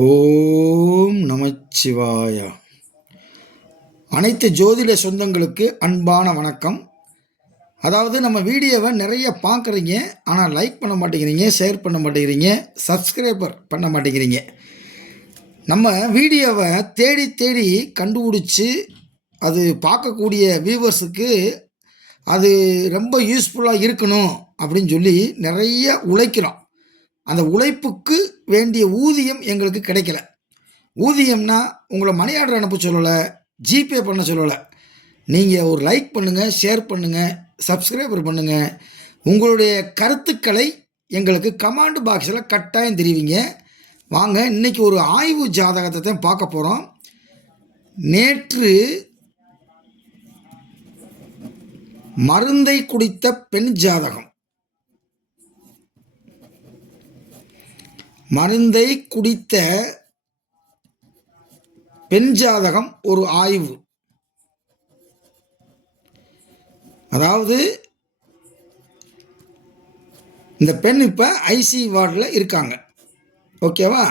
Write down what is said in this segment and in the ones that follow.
ஓம் நமச்சிவாய. அனைத்து ஜோதிட சொந்தங்களுக்கு அன்பான வணக்கம். அதாவது நம்ம வீடியோவை நிறைய பார்க்குறீங்க, ஆனால் லைக் பண்ண மாட்டேங்கிறீங்க, ஷேர் பண்ண மாட்டேங்கிறீங்க, சப்ஸ்கிரைபர் பண்ண மாட்டேங்கிறீங்க. நம்ம வீடியோவை தேடி தேடி கண்டுபிடிச்சி அது பார்க்கக்கூடிய வியூவர்ஸுக்கு அது ரொம்ப யூஸ்ஃபுல்லாக இருக்கணும் அப்படின்னு சொல்லி நிறைய உழைக்கிறோம். அந்த உழைப்புக்கு வேண்டிய ஊதியம் எங்களுக்கு கிடைக்கல. ஊதியம்னா உங்களை மணி ஆர்டர் அனுப்ப சொல்லலை, ஜிபே பண்ண சொல்லலை. நீங்கள் ஒரு லைக் பண்ணுங்கள், ஷேர் பண்ணுங்கள், சப்ஸ்கிரைபர் பண்ணுங்கள். உங்களுடைய கருத்துக்களை எங்களுக்கு கமெண்ட் பாக்ஸில் கட்டாயம் தெரிவிங்க. வாங்க, இன்றைக்கி ஒரு ஆய்வு ஜாதகத்தை தான் பார்க்க போகிறோம். நேற்று மருந்தை குடித்த பெண் ஜாதகம், மருந்தை குடித்த பெண் ஜாதகம் ஒரு ஆய்வு. அதாவது இந்த பெண் இப்போ ஐசி வார்டில் இருக்காங்க. ஓகேவா?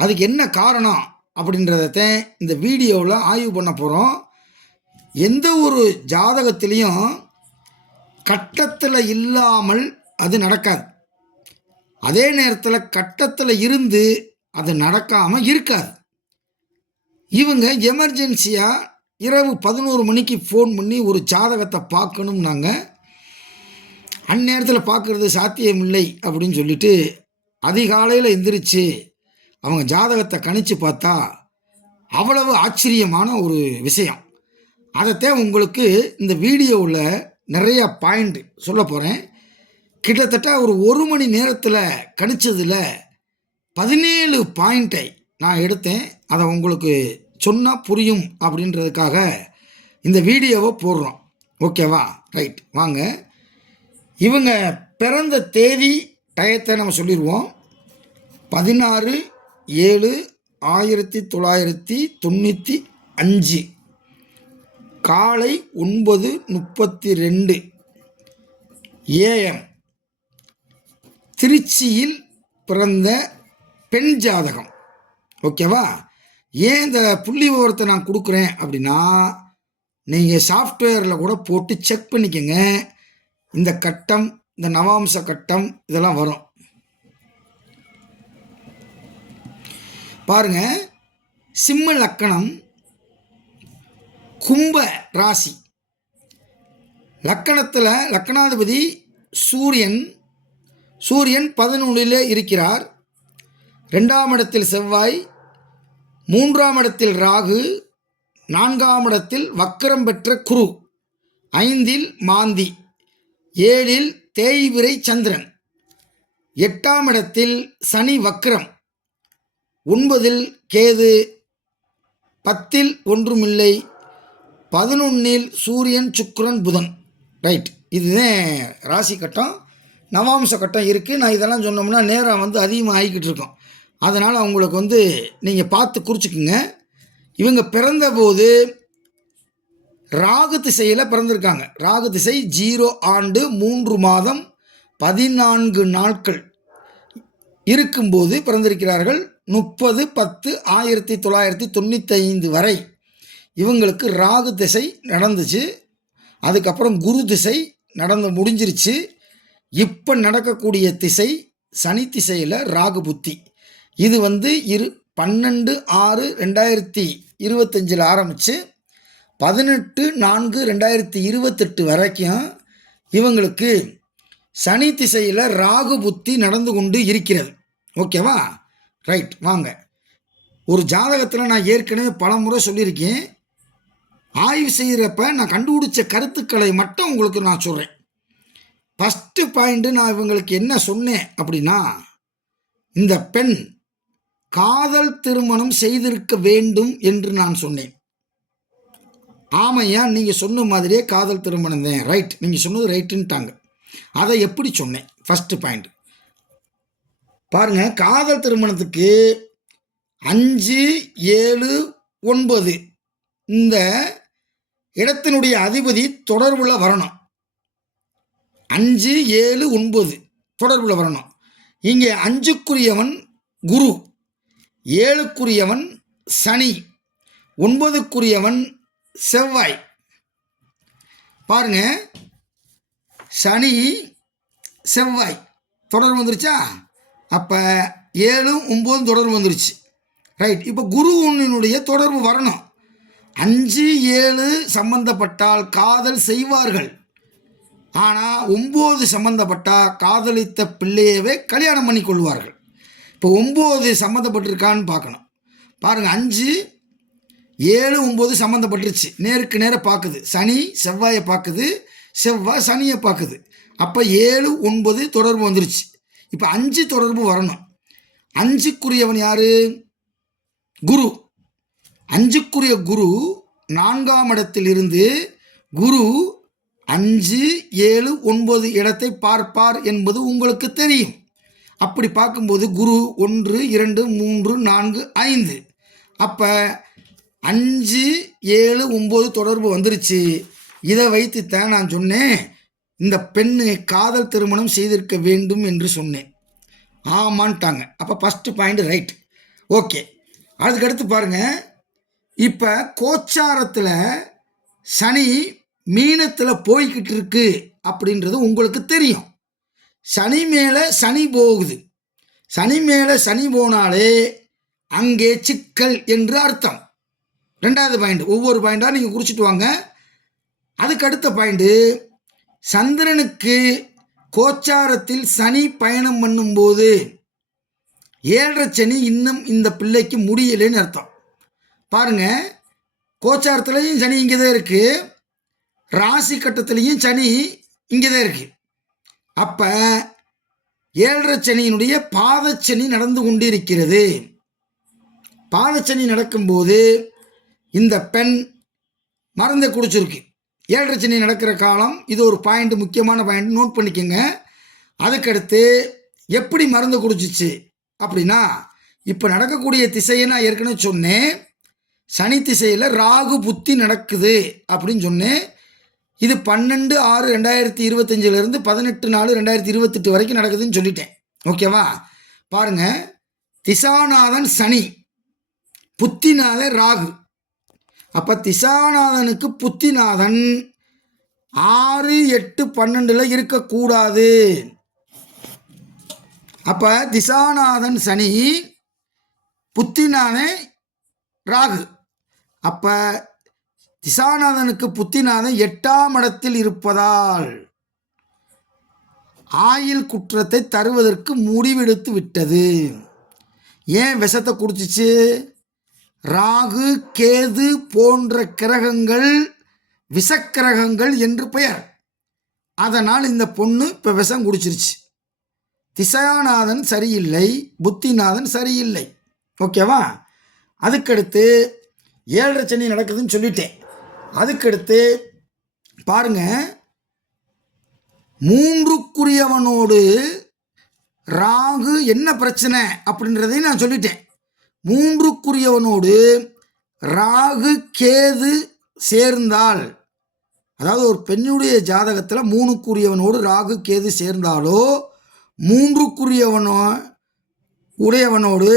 அதுக்கு என்ன காரணம் அப்படின்றத இந்த வீடியோவில் ஆய்வு பண்ண போகிறோம். எந்த ஒரு ஜாதகத்திலையும் கட்டத்தில் இல்லாமல் அது நடக்காது. அதே நேரத்தில் கட்டத்தில் இருந்து அது நடக்காமல் இருக்காது. இவங்க எமர்ஜென்சியாக இரவு 11 மணிக்கு ஃபோன் பண்ணி ஒரு ஜாதகத்தை பார்க்கணும்னாங்க. அந்நேரத்தில் பார்க்குறது சாத்தியமில்லை அப்படின்னு சொல்லிட்டு அதிகாலையில் எந்திரிச்சு அவங்க ஜாதகத்தை கணிச்சு பார்த்தா அவ்வளவு ஆச்சரியமான ஒரு விஷயம். அதைத்தான் உங்களுக்கு இந்த வீடியோவில் நிறையா பாயிண்ட் சொல்ல போகிறேன். கிட்டத்தட்ட ஒரு மணி நேரத்தில் கணிச்சதில் 17 பாயிண்ட்டை நான் எடுத்தேன். அதை உங்களுக்கு சொன்னால் புரியும் அப்படின்றதுக்காக இந்த வீடியோவை போடுறோம். ஓகேவா? ரைட், வாங்க. இவங்க பிறந்த தேதி டயத்தை நம்ம சொல்லிடுவோம். 16/7/1995 காலை 9:32 AM திருச்சியில் பிறந்த பெண் ஜாதகம். ஓகேவா? ஏன் இந்த புள்ளி விவரத்தை நான் கொடுக்குறேன் அப்படின்னா, நீங்கள் சாஃப்ட்வேரில் கூட போட்டு செக் பண்ணிக்கோங்க. இந்த கட்டம், இந்த நவாம்ச கட்டம் இதெல்லாம் வரும் பாருங்க. சிம்ம லக்கணம், கும்ப ராசி. லக்கணத்தில் லக்கணாதிபதி சூரியன் 11 இருக்கிறார். 2ஆம் இடத்தில் செவ்வாய், 3ஆம் இடத்தில் ராகு, 4ஆம் இடத்தில் வக்கரம் பெற்ற குரு, 5இல் மாந்தி, 7இல் தேய்விரை சந்திரன், 8ஆம் இடத்தில் சனி வக்கரம், 9இல் கேது, 10இல் ஒன்றுமில்லை, 11இல் சூரியன் சுக்கிரன் புதன். ரைட், இதுதான் ராசி கட்டம். நவாம்ச கட்டம் இருக்குது. நான் இதெல்லாம் சொன்னோம்னா நேரம் அதிகமாக ஆகிக்கிட்டு இருக்கோம். அதனால் அவங்களுக்கு நீங்கள் பார்த்து குறிச்சிக்குங்க. இவங்க பிறந்தபோது ராகு திசையில் பிறந்திருக்காங்க. ராகு திசை 0 ஆண்டு 3 மாதம் 14 நாட்கள் இருக்கும்போது பிறந்திருக்கிறார்கள். 30/10/1995 வரை இவங்களுக்கு ராகு திசை நடந்துச்சு. அதுக்கப்புறம் குரு திசை நடந்து முடிஞ்சிருச்சு. இப்போ நடக்கக்கூடிய திசை சனி திசையில் ராகு புத்தி. இது 12/6/2025 ஆரம்பித்து 18/4/2028 வரைக்கும் இவங்களுக்கு சனி திசையில் ராகு புத்தி நடந்து கொண்டு இருக்கிறது. ஓகேவா? ரைட், வாங்க. ஒரு ஜாதகத்தில் நான் ஏற்கனவே பல முறை சொல்லியிருக்கேன். ஆய்வு செய்கிறப்ப நான் கண்டுபிடிச்ச கருத்துக்களை மட்டும் உங்களுக்கு நான் சொல்கிறேன். ஃபஸ்ட்டு பாயிண்ட்டு நான் இவங்களுக்கு என்ன சொன்னேன் அப்படின்னா, இந்த பெண் காதல் திருமணம் செய்திருக்க வேண்டும் என்று நான் சொன்னேன். ஆமையா, நீங்கள் சொன்ன மாதிரியே காதல் திருமணம் தான். ரைட், நீங்கள் சொன்னது ரைட்டுன்ட்டாங்க. அதை எப்படி சொன்னேன்? ஃபஸ்ட்டு பாயிண்ட் பாருங்கள். காதல் திருமணத்துக்கு 5, 7, 9 இந்த இடத்தினுடைய அதிபதி தொடர்பில் வரணும். 5, 7, 9 தொடர்பில் வரணும். இங்கே 5க்குரியவன் குரு, 7க்குரியவன் சனி, 9க்குரியவன் செவ்வாய். பாருங்க, சனி செவ்வாய் தொடர்பு வந்துருச்சா? அப்போ 7 9 தொடர்பு வந்துருச்சு. ரைட். இப்போ குரு ஒன்றினுடைய தொடர்பு வரணும். 5 7 சம்பந்தப்பட்டால் காதல் செய்வார்கள். ஆனால் 9 சம்பந்தப்பட்டால் காதலித்த பிள்ளையவே கல்யாணம் பண்ணி கொள்வார்கள். இப்போ 9 சம்மந்தப்பட்டிருக்கான்னு பார்க்கணும். பாருங்கள், 5 7 9 சம்மந்தப்பட்டுருச்சு. நேருக்கு நேராக பார்க்குது. சனி செவ்வாயை பார்க்குது, செவ்வாய் சனியை பார்க்குது. அப்போ 7 9 தொடர்பு வந்துருச்சு. இப்போ 5 தொடர்பு வரணும். 5க்குரியவன் யார்? குரு. 5க்குரிய குரு 4ஆம் இடத்தில் இருந்து குரு 5 7 9 இடத்தை பார்ப்பார் என்பது உங்களுக்கு தெரியும். அப்படி பார்க்கும்போது குரு 1 2 3 4 5. அப்போ 5 7 9 தொடர்பு வந்துருச்சு. இதை வைத்துத்தான் நான் சொன்னேன், இந்த பெண்ணு காதல் திருமணம் செய்திருக்க வேண்டும் என்று சொன்னேன். ஆமான்ட்டாங்க. அப்போ ஃபஸ்ட்டு பாயிண்ட் ரைட். ஓகே. அதுக்கடுத்து பாருங்கள், இப்போ கோச்சாரத்தில் சனி மீனத்தில் போய்கிட்டு இருக்கு அப்படின்றது உங்களுக்கு தெரியும். சனி மேலே சனி போகுது. சனி மேலே சனி போனாலே அங்கே சிக்கல் என்று அர்த்தம். 2வது பாயிண்ட், ஒவ்வொரு பாயிண்டாக நீங்கள் குறிச்சிட்டு வாங்க. அதுக்கு அடுத்த பாயிண்ட்டு, சந்திரனுக்கு கோச்சாரத்தில் சனி பயணம் பண்ணும்போது 7.5 சனி இன்னும் இந்த பிள்ளைக்கு முடியலைன்னு அர்த்தம். பாருங்கள், கோச்சாரத்துலேயும் சனி இங்கே தான் இருக்குது, ராசி கட்டத்துலேயும் சனி இங்கே தான் இருக்குது. அப்போ 7.5 சனியினுடைய பாதச்சனி நடந்து கொண்டிருக்கிறது. பாதச்சனி நடக்கும்போது இந்த பெண் மருந்தை குடிச்சிருக்கு. 7.5 சனி நடக்கிற காலம் இது. ஒரு பாயிண்ட், முக்கியமான பாயிண்ட், நோட் பண்ணிக்கோங்க. அதுக்கடுத்து எப்படி மருந்து குடிச்சிச்சு அப்படின்னா, இப்போ நடக்கக்கூடிய திசையை நான் ஏற்கனவே சொன்னேன். சனி திசையில் ராகு புத்தி நடக்குது அப்படின்னு சொன்னேன். இது 12/6/2025 18/4/2028 வரைக்கும் நடக்குதுன்னு சொல்லிட்டேன். ஓகேவா? பாருங்கள், திசாநாதன் சனி, புத்திநாதன் ராகு. அப்போ திசாநாதனுக்கு புத்திநாதன் 6 8 12 இருக்கக்கூடாது. அப்போ திசாநாதன் சனி, புத்திநாதன் ராகு. அப்போ திசாநாதனுக்கு புத்திநாதன் 8ஆம் இடத்தில் இருப்பதால் ஆயில் குற்றத்தை தருவதற்கு முடிவெடுத்து விட்டது. ஏன் விஷத்தை குடிச்சிச்சு? ராகு கேது போன்ற கிரகங்கள் விஷக்கிரகங்கள் என்று பெயர். அதனால் இந்த பொண்ணு இப்போ விஷம் குடிச்சிருச்சு. திசாநாதன் சரியில்லை, புத்திநாதன் சரியில்லை. ஓகேவா? அதுக்கடுத்து 7.5 சனி நடக்குதுன்னு சொல்லிட்டேன். அதுக்கடுத்து பாருங்க, 3க்குரியவனோடு ராகு என்ன பிரச்சனை அப்படின்றதையும் நான் சொல்லிட்டேன். 3க்குரியவனோடு ராகு கேது சேர்ந்தால், அதாவது ஒரு பெண்ணுடைய ஜாதகத்தில் 3க்குரியவனோடு ராகு கேது சேர்ந்தாலோ, 3க்குரியவனோ உடையவனோடு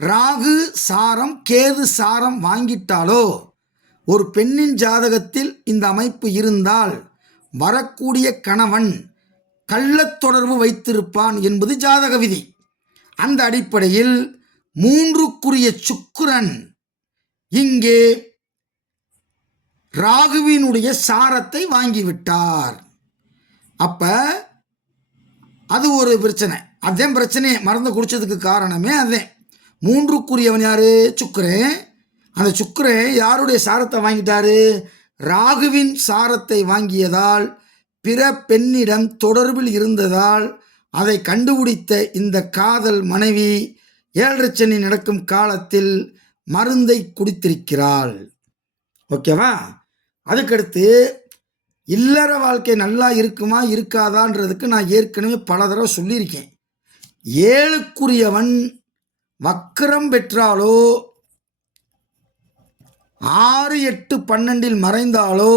ராகு சாரம் கேது சாரம் வாங்கிட்டாலோ, ஒரு பெண்ணின் ஜாதகத்தில் இந்த அமைப்பு இருந்தால் வரக்கூடிய கணவன் கள்ளத் தொடர்பு வைத்திருப்பான் என்பது ஜாதக விதி. அந்த அடிப்படையில் 3க்குரிய சுக்கிரன் இங்கே ராகுவினுடைய சாரத்தை வாங்கிவிட்டார். அப்போ அது ஒரு பிரச்சனை. அதே பிரச்சனையை மருந்து குடித்ததுக்கு காரணமே அதே. 3க்குரியவன் யார்? சுக்கிரன். அந்த சுக்கிரன் யாருடைய சாரத்தை வாங்கிட்டாரு? ராகுவின் சாரத்தை வாங்கியதால் பிற பெண்ணிடம் தொடர்பில் இருந்ததால் அதை கண்டுபிடித்த இந்த காதல் மனைவி 7.5 சனி நடக்கும் காலத்தில் மருந்தை குடித்திருக்கிறாள். ஓகேவா? அதுக்கடுத்து இல்லற வாழ்க்கை நல்லா இருக்குமா இருக்காதான்றதுக்கு நான் ஏற்கனவே பல தடவை சொல்லியிருக்கேன். 7க்குரியவன் வக்ரம் பெற்றாலோ, 6 8 12 மறைந்தாலோ,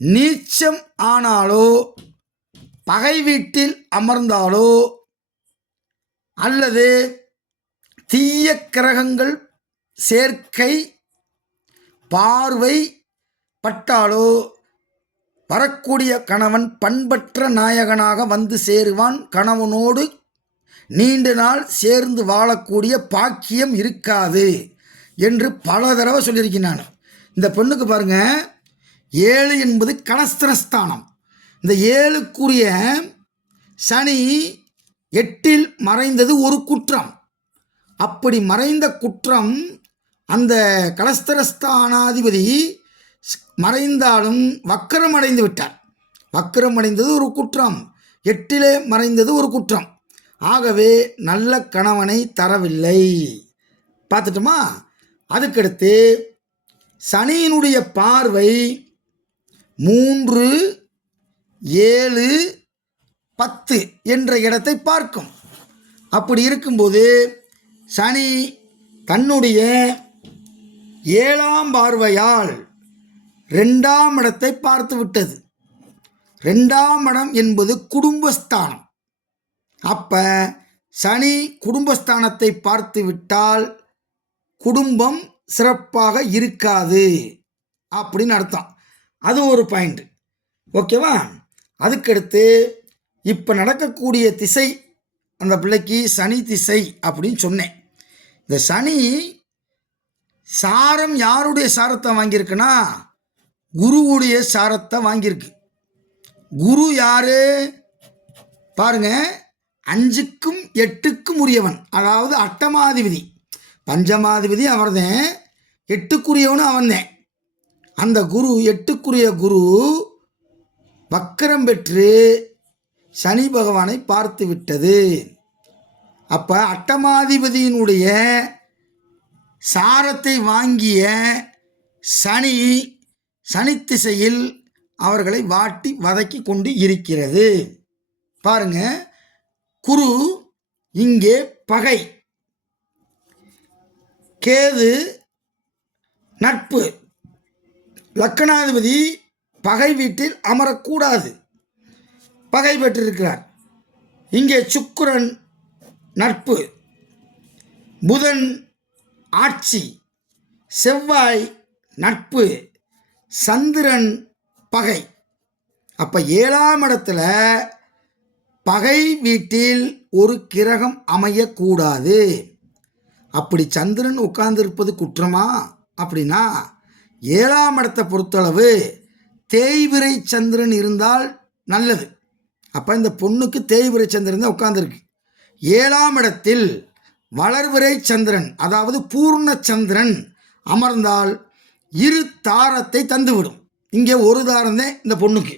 நீச்சம் ஆனாலோ, பகை வீட்டில் அமர்ந்தாலோ, அல்லது தீய கிரகங்கள் சேர்க்கை பார்வை பட்டாலோ வரக்கூடிய கணவன் பண்பற்ற நாயகனாக வந்து சேருவான். கணவனோடு நீண்ட நாள் சேர்ந்து வாழக்கூடிய பாக்கியம் இருக்காது என்று பல தடவை சொல்லியிருக்கேன் நான். இந்த பெண்ணுக்கு பாருங்க, 7 என்பது கலஸ்திரஸ்தானம். இந்த 7க்குரிய சனி 8இல் மறைந்தது ஒரு குற்றம். அப்படி மறைந்த குற்றம் அந்த கலஸ்திரஸ்தானாதிபதி மறைந்தாலும் வக்கரம் அடைந்து விட்டார். வக்கரம் அடைந்தது ஒரு குற்றம், 8இலே மறைந்தது ஒரு குற்றம். ஆகவே நல்ல கணவனை தரவில்லை. பார்த்துட்டோமா? அதுக்கடுத்து சனியினுடைய பார்வை 3, 7, 10 என்ற இடத்தை பார்க்கும். அப்படி இருக்கும்போது சனி தன்னுடைய 7ஆம் பார்வையால் 2ஆம் இடத்தை பார்த்து விட்டது. 2ஆம் இடம் என்பது குடும்பஸ்தானம். அப்போ சனி குடும்பஸ்தானத்தை பார்த்து விட்டால் குடும்பம் சிறப்பாக இருக்காது அப்படின்னு அர்த்தம். அது ஒரு பாயிண்ட். ஓகேவா? அதுக்கடுத்து இப்போ நடக்கக்கூடிய திசை அந்த பிள்ளைக்கு சனி திசை அப்படின்னு சொன்னேன். இந்த சனி சாரம் யாருடைய சாரத்தை வாங்கியிருக்குன்னா குருவுடைய சாரத்தை வாங்கியிருக்கு. குரு யாரு பாருங்க, 5க்கும் 8க்கும் உரியவன். அதாவது அட்டமாதிபதி, பஞ்சமாதிபதி அவர்தான், 8க்குரியவனும் அவன்தான். அந்த குரு 8க்குரிய குரு வக்கரம் பெற்று சனி பகவானை பார்த்து விட்டது. அப்போ அட்டமாதிபதியினுடைய சாரத்தை வாங்கிய சனி திசையில் அவர்களை வாட்டி வதக்கி கொண்டு இருக்கிறது. பாருங்க, குரு இங்கே பகை, கேது நட்பு. லக்கணாதிபதி பகை வீட்டில் அமரக்கூடாது, பகை பெற்றிருக்கிறார். இங்கே சுக்கிரன் நட்பு, புதன் ஆட்சி, செவ்வாய் நட்பு, சந்திரன் பகை. அப்போ 7ஆம் இடத்துல பகை வீட்டில் ஒரு கிரகம் அமையக்கூடாது. அப்படி சந்திரன் உட்கார்ந்திருப்பது குற்றமா அப்படின்னா, 7ஆம் இடத்தை பொறுத்தளவு தேய்பிறை சந்திரன் இருந்தால் நல்லது. அப்போ இந்த பொண்ணுக்கு தேய்பிறை சந்திரன் தான் உட்கார்ந்துருக்கு. 7ஆம் இடத்தில் வளர்விறை சந்திரன், அதாவது பூர்ண சந்திரன் அமர்ந்தால் 2 தாரத்தை தந்துவிடும். இங்கே ஒரு தாரம் தான் இந்த பொண்ணுக்கு.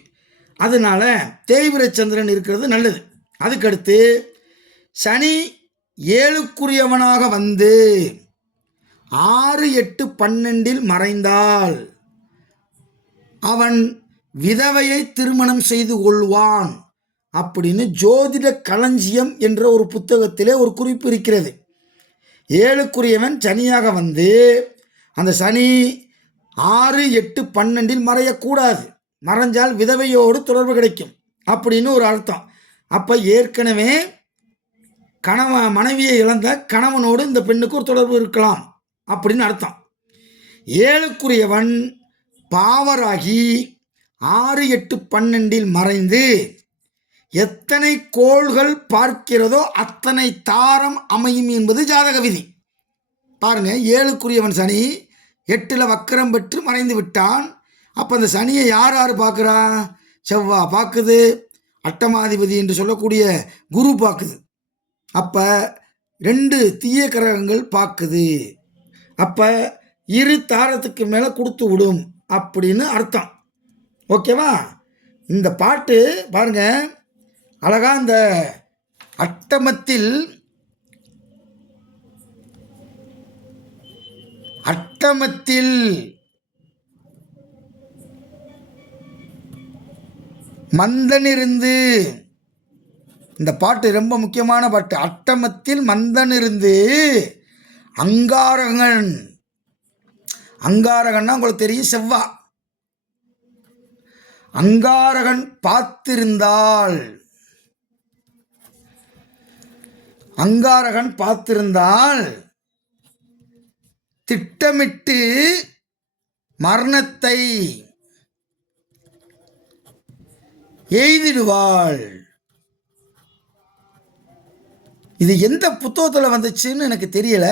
அதனால தேய்பிறை சந்திரன் இருக்கிறது நல்லது. அதுக்கடுத்து சனி 7க்குரியவனாக வந்து 6, 8, 12இல் மறைந்தால் அவன் விதவையை திருமணம் செய்து கொள்வான் அப்படின்னு ஜோதிட களஞ்சியம் என்ற ஒரு புத்தகத்திலே ஒரு குறிப்பு இருக்கிறது. 7க்குரியவன் சனியாக வந்து அந்த சனி 6, 8, 12இல் மறையக்கூடாது. மறைஞ்சால் விதவையோடு தொடர்பு கிடைக்கும் அப்படின்னு ஒரு அர்த்தம். அப்போ ஏற்கனவே மனைவியை இழந்த கணவனோடு இந்த பெண்ணுக்கு ஒரு தொடர்பு இருக்கலாம் அப்படின்னு அர்த்தம். 7க்குரியவன் பாவராகி 6, 8, 12இல் மறைந்து எத்தனை கோள்கள் பார்க்கிறதோ அத்தனை தாரம் அமையும் என்பது ஜாதக விதி. பாருங்க, 7க்குரியவன் சனி 8இல் வக்கரம் பெற்று மறைந்து விட்டான். அப்போ அந்த சனியை யார் யார் பார்க்குறா? செவ்வாய் பார்க்குது, அட்டமாதிபதி என்று சொல்லக்கூடிய குரு பார்க்குது. அப்போ 2 தீய கிரகங்கள் பார்க்குது. அப்போ 2 தாரத்துக்கு மேலே கொடுத்து விடும் அப்படின்னு அர்த்தம். ஓகேவா? இந்த பாட்டு பாருங்க, அழகா இந்த அட்டமத்தில் மந்தனிருந்து, இந்த பாட்டு ரொம்ப முக்கியமான பாட்டு. அட்டமத்தில் மந்தனிருந்து அங்காரகன்னா உங்களுக்கு தெரியும், செவ்வாய். அங்காரகன் பார்த்திருந்தால் அங்காரகன் பார்த்திருந்தால் திட்டமிட்டு மரணத்தை எய்திடுவாள். இது எந்த புத்தகத்தில் வந்துச்சுன்னு எனக்கு தெரியல.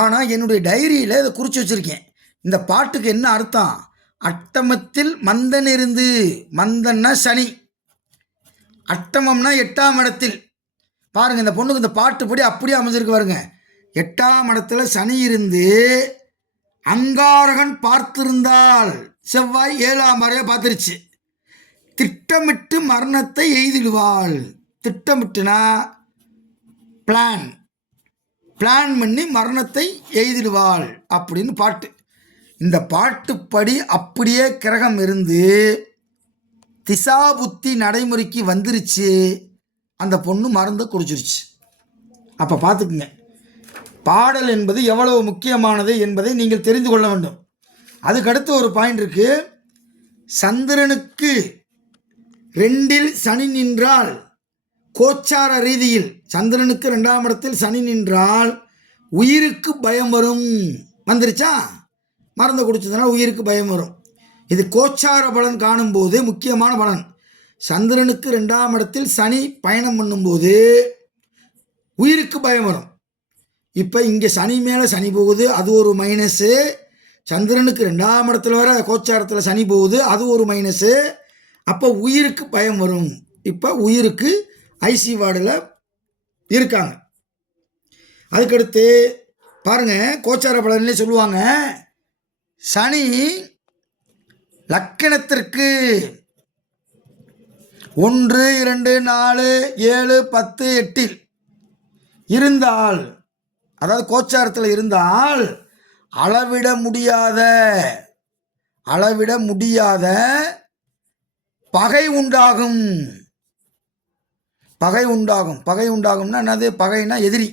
ஆனால் என்னுடைய டைரியில் இதை குறித்து வச்சுருக்கேன். இந்த பாட்டுக்கு என்ன அர்த்தம்? அட்டமத்தில் மந்தன் இருந்து, மந்தன்னா சனி, அட்டமம்னா 8ஆம் இடத்தில். பாருங்கள், இந்த பொண்ணுக்கு இந்த பாட்டு படி அப்படியே அமைஞ்சிருக்கு பாருங்க. 8ஆம் இடத்துல சனி இருந்து அங்காரகன் பார்த்திருந்தால், செவ்வாய் 7ஆம் வரைய பார்த்துருச்சு. திட்டமிட்டு மரணத்தை எய்திடுவாள். திட்டமிட்டுனா பிளான் பண்ணி மரணத்தை எய்திடுவாள் அப்படின்னு பாட்டு. இந்த பாட்டுப்படி அப்படியே கிரகம் இருந்து திசா புத்தி நடைமுறைக்கு வந்துருச்சு. அந்த பொண்ணு மருந்து குடிச்சிருச்சு. அப்போ பார்த்துக்குங்க, பாடல் என்பது எவ்வளவு முக்கியமானது என்பதை நீங்கள் தெரிந்து கொள்ள வேண்டும். அதுக்கடுத்து ஒரு பாயிண்ட் இருக்கு. சந்திரனுக்கு 2இல் சனி நின்றால், கோச்சார ரீதியில் சந்திரனுக்கு 2ஆம் இடத்தில் சனி நின்றால் உயிருக்கு பயம் வரும். வந்துருச்சா? மருந்து குடிச்சதுனால உயிருக்கு பயம் வரும். இது கோச்சார பலன் காணும்போது முக்கியமான பலன். சந்திரனுக்கு 2ஆம் இடத்தில் சனி பயணம் பண்ணும்போது உயிருக்கு பயம் வரும். இப்போ இங்கே சனி மேலே சனி போகுது, அது ஒரு மைனஸு. சந்திரனுக்கு 2ஆம் இடத்துல வர கோச்சாரத்தில் சனி போகுது, அது ஒரு மைனஸு. அப்போ உயிருக்கு பயம் வரும். இப்போ உயிருக்கு ஐசி வார்டில் இருக்காங்க. அதுக்கடுத்து பாருங்கள், கோச்சார பலன்லேயே சொல்லுவாங்க, சனி லக்கணத்திற்கு 1, 2, 4, 7, 10, 8 இருந்தால், அதாவது கோச்சாரத்தில் இருந்தால் அளவிட முடியாத பகை உண்டாகும். பகை உண்டாகும்னா என்னது? பகைனா எதிரி.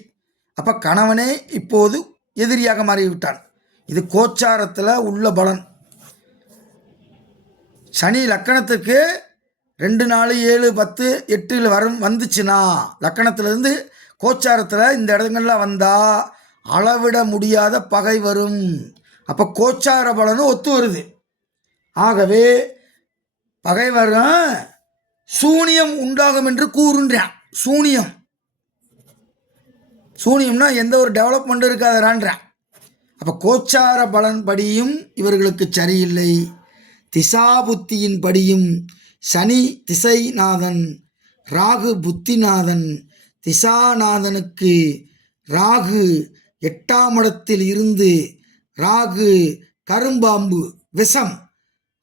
அப்போ கணவனே இப்போது எதிரியாக மாறிவிட்டான். இது கோச்சாரத்தில் உள்ள பலன். சனி லக்கணத்துக்கு 2, 4, 7, 10, 8 வந்துச்சுன்னா, லக்கணத்திலிருந்து கோச்சாரத்தில் இந்த இடங்கள்லாம் வந்தால் அளவிட முடியாத பகை வரும். அப்போ கோச்சார பலனும் ஒத்து வருது. ஆகவே பகை வரும், சூனியம் உண்டாகும் என்று கூறுன்றான். சூனியம்னா எந்த ஒரு டெவலப்மெண்ட்டும் இருக்காதரான்றான். அப்போ கோச்சார பலன் படியும் இவர்களுக்கு சரியில்லை. திசா புத்தியின் படியும் சனி திசைநாதன், ராகு புத்திநாதன். திசாநாதனுக்கு ராகு 8ஆம் இடத்தில் இருந்து, ராகு கரும்பாம்பு விஷம்.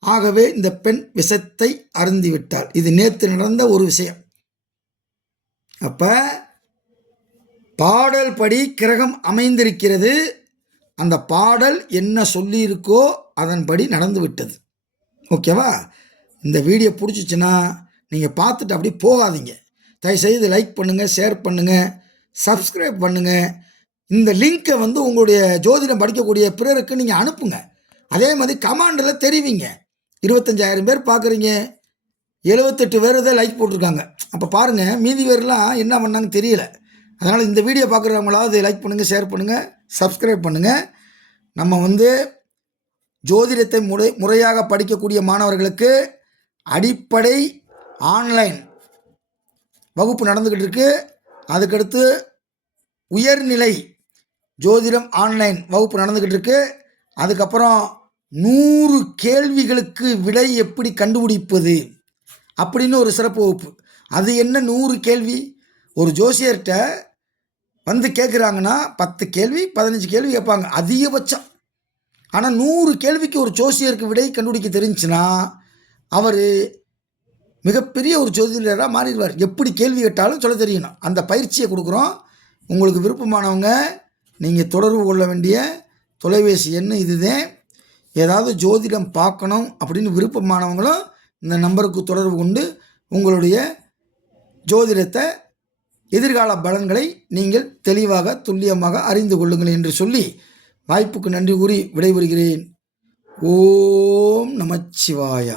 ஆகவே இந்த பெண் விஷத்தை அருந்திவிட்டாள். இது நேற்று நடந்த ஒரு விஷயம். அப்போ பாடல் படி கிரகம் அமைந்திருக்கிறது. அந்த பாடல் என்ன சொல்லியிருக்கோ அதன்படி நடந்து விட்டது. ஓகேவா? இந்த வீடியோ பிடிச்சிச்சின்னா நீங்கள் பார்த்துட்டு அப்படி போகாதீங்க. தயவுசெய்து லைக் பண்ணுங்கள், ஷேர் பண்ணுங்கள், சப்ஸ்கிரைப் பண்ணுங்கள். இந்த லிங்க்கை உங்களுடைய ஜோதிடம் படிக்கக்கூடிய பிறருக்கு நீங்கள் அனுப்புங்க. அதே மாதிரி கமாண்டில் தெரிவிங்க. 25,000 பேர் பார்க்குறீங்க, 78 பேர் தான் லைக் போட்டிருக்காங்க. அப்போ பாருங்கள், மீதி பேர்லாம் என்ன பண்ணாங்கன்னு தெரியல. அதனால் இந்த வீடியோ பார்க்குறவங்களாவது லைக் பண்ணுங்கள், ஷேர் பண்ணுங்கள், சப்ஸ்கிரைப் பண்ணுங்கள். நம்ம ஜோதிடத்தை முறையாக படிக்கக்கூடிய மாணவர்களுக்கு அடிப்படை ஆன்லைன் வகுப்பு நடந்துக்கிட்டு இருக்கு. அதுக்கடுத்து உயர்நிலை ஜோதிடம் ஆன்லைன் வகுப்பு நடந்துக்கிட்டு இருக்கு. அதுக்கப்புறம் 100 கேள்விகளுக்கு விடை எப்படி கண்டுபிடிப்பது அப்படின்னு ஒரு சிறப்பு வகுப்பு. அது என்ன 100 கேள்வி? ஒரு ஜோசியர்கிட்ட கேட்குறாங்கன்னா 10 கேள்வி 15 கேள்வி கேட்பாங்க அதிகபட்சம். ஆனால் 100 கேள்விக்கு ஒரு ஜோசியருக்கு விடை கண்டுபிடிக்க தெரிஞ்சுன்னா அவர் மிகப்பெரிய ஒரு ஜோதிடராக மாறிடுவார். எப்படி கேள்வி கேட்டாலும் சொல்ல தெரியணும். அந்த பயிற்சியை கொடுக்குறோம். உங்களுக்கு விருப்பமானவங்க நீங்கள் தொடர்பு கொள்ள வேண்டிய தொலைபேசி எண் இதுதான். ஏதாவது ஜோதிடம் பார்க்கணும் அப்படின்னு விருப்பமானவங்களும் இந்த நம்பருக்கு தொடர்பு கொண்டு உங்களுடைய ஜோதிடத்தை, எதிர்கால பலன்களை நீங்கள் தெளிவாக துல்லியமாக அறிந்து கொள்ளுங்கள் என்று சொல்லி வாய்ப்புக்கு நன்றி கூறி விடைபெறுகிறேன். ஓம் நமச்சிவாய.